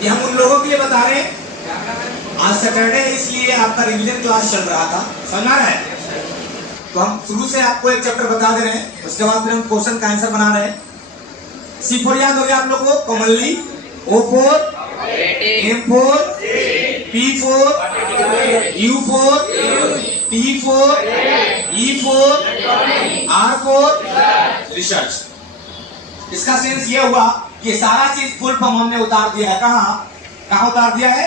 ये हम उन लोगों के लिए बता रहे हैं, आज सैटरडे है इसलिए आपका रिवीजन क्लास चल रहा था, समझ आ रहा है? तो हम शुरू से आपको एक चैप्टर बता दे रहे हैं, उसके बाद फिर हम क्वेश्चन का आंसर बना रहे हैं। C4 याद हो गया आप लोग को? Commonly O4, M4, P4, U4, T4, E4, R4, research. इसका सेंस ये हुआ कि सारा चीज फुल फॉर्म हमने उतार दिया है। कहाँ उतार दिया है?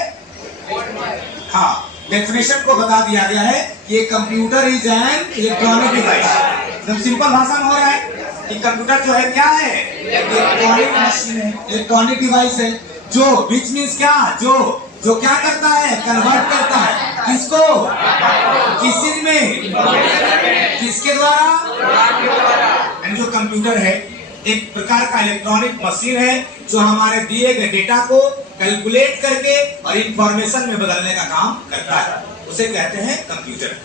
हाँ, डेफिनेशन को बता दिया गया है कि ये computer is an electronic device. एकदम सिंपल भाषा में हो रहा है कि कंप्यूटर जो है क्या है? इलेक्ट्रॉनिक मशीन है, इलेक्ट्रॉनिक डिवाइस है, जो विच मीन्स क्या, जो क्या करता है? कन्वर्ट करता है। किसको? किस चीज में? किसके द्वारा? जो कंप्यूटर है एक प्रकार का इलेक्ट्रॉनिक मशीन है जो हमारे दिए गए डेटा को कैलकुलेट करके और इंफॉर्मेशन में बदलने का काम करता है, उसे कहते हैं कंप्यूटर।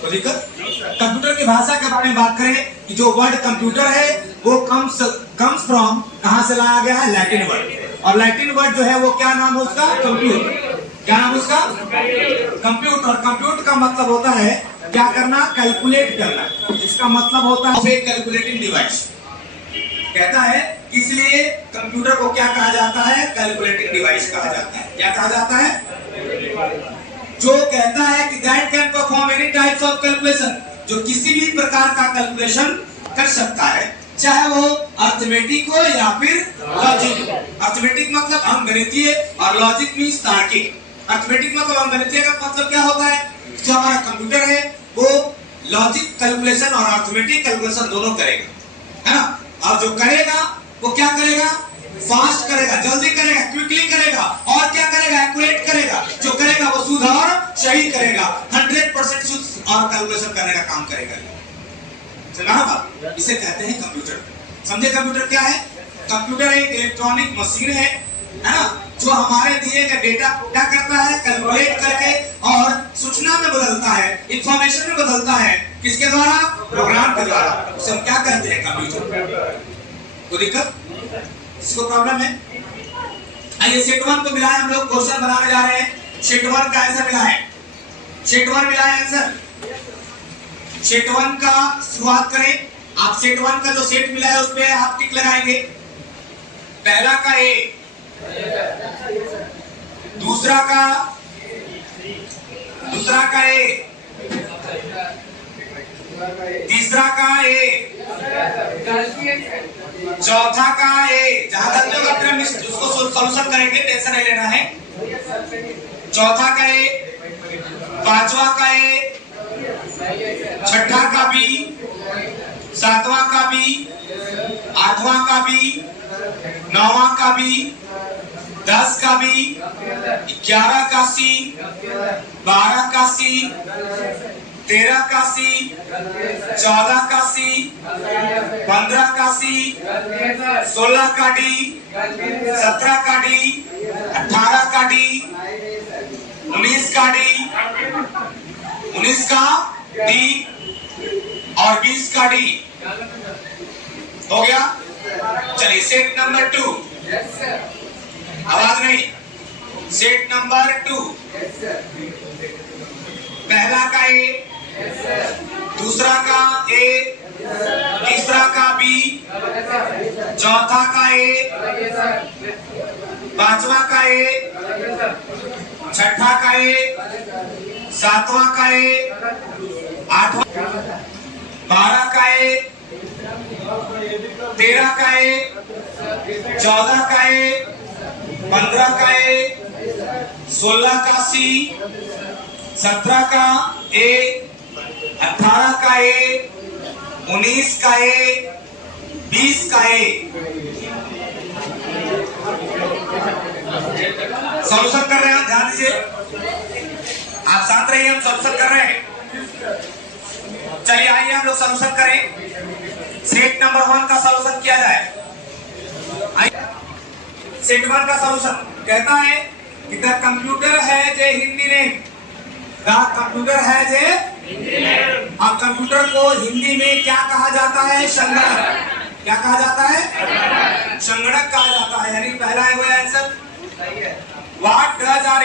तो दिक्कत कंप्यूटर की भाषा के बारे में बात करें कि जो वर्ड कंप्यूटर है वो कम्स फ्रॉम, कहां से लाया गया है? Latin word. और लैटिन वर्ड जो है वो क्या नाम है उसका? कंप्यूट। क्या नाम उसका? कंप्यूट। और कंप्यूट का मतलब होता है क्या करना? कैलकुलेट करना। इसका मतलब होता है कैलकुलेटिंग डिवाइस। कहता है इसलिए कंप्यूटर को क्या कहा जाता है? कैलकुलेटिंग डिवाइस कहा जाता है। क्या कहा जाता है? जो कहता है कि that can perform any types of calculation, जो किसी भी प्रकार का कैलकुलेशन कर सकता है, चाहे वो अर्थमेटिक हो या फिर लॉजिक। अर्थमेटिक मतलब अंकगणितीय और लॉजिक मींस तार्किक। अर्थमेटिक मतलब अंकगणितीय का मतलब क्या होता है? जो हमारा कंप्यूटर है वो लॉजिक कैलकुलेशन और अर्थमेटिक कैलकुलेशन दोनों करेगा, है ना? और जो करेगा वो क्या करेगा? फास्ट करेगा, जल्दी करेगा, क्विकली करेगा, और क्या करेगा? एक्यूरेट करेगा। जो करेगा वो शुद्ध और सही करेगा, 100% शुद्ध और कैलकुलेशन करने का काम करेगा। समझा बात? इसे कहते हैं कंप्यूटर। समझे कंप्यूटर क्या है? कंप्यूटर एक इलेक्ट्रॉनिक मशीन है ना, जो हमारे दिए गए डेटा को क्या करता है? कैलकुलेट करके और सूचना में बदलता है, इंफॉर्मेशन में बदलता है। किसके द्वारा? प्रोग्राम के द्वारा। उसे हम क्या कहते हैं? कंप्यूटर। कोई दिक्कत? इसको प्रॉब्लम है? आइए सेट 1 को मिला है, हम लोग क्वेश्चन बनाने जा रहे हैं। सेट 1 का आंसर मिला है, सेट 1 मिला है आंसर। सेट 1 का शुरुआत करें। आप सेट 1 का जो सेट मिला है उस पे आप टिक लगाएंगे। पहला का ए, दूसरा का ए, तीसरा का ए, चौथा का ए। जहां तक लोग अपने उसको सॉल्यूशन करेंगे, टेंशन नहीं लेना है। चौथा का ए, पांचवा का ए, छठा का बी, सातवां का बी, आठवां का बी, नौवां का बी, 10 का बी, 11 का सी, 12 का सी, 13 का सी, 14 का सी, 15 का सी, 16 का डी, 17 का डी, 18 का डी, 19 का डी, 19 का डी और 20 का डी। हो गया? चलिए सेट नंबर 2। आवाज नहीं। सेट नंबर 2, पहला का ए, दूसरा का ए, तीसरा का बी, चौथा का ए, पांचवा का ए, छठा का ए, सातवां का ए, आठवां, 12 का ए, 13 का ए, 14 का ए, 15 का ए, 16 का सी, 17 का ए, 18 का ए, 19 का ए, 20 का ए। सॉल्यूशन कर रहे हैं, ध्यान दीजिए, आप शांत रहिए, हम सॉल्यूशन कर रहे हैं। चलिए आइए हम लोग सॉल्यूशन करें। सेट नंबर 1 का सॉल्यूशन किया जाए। सेट 1 का सॉल्यूशन कहता है कि द कंप्यूटर है जे हिंदी नेम, द कंप्यूटर है जे हिंदी नेम। अब कंप्यूटर को हिंदी में क्या कहा जाता है? संगणक। क्या कहा जाता है? संगणक कहा जाता है। यानी पहला है वो answer. What does R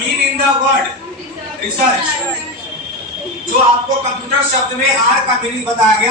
mean in the word research. जो आपको कंप्यूटर शब्द में आर का मीनिंग बताया गया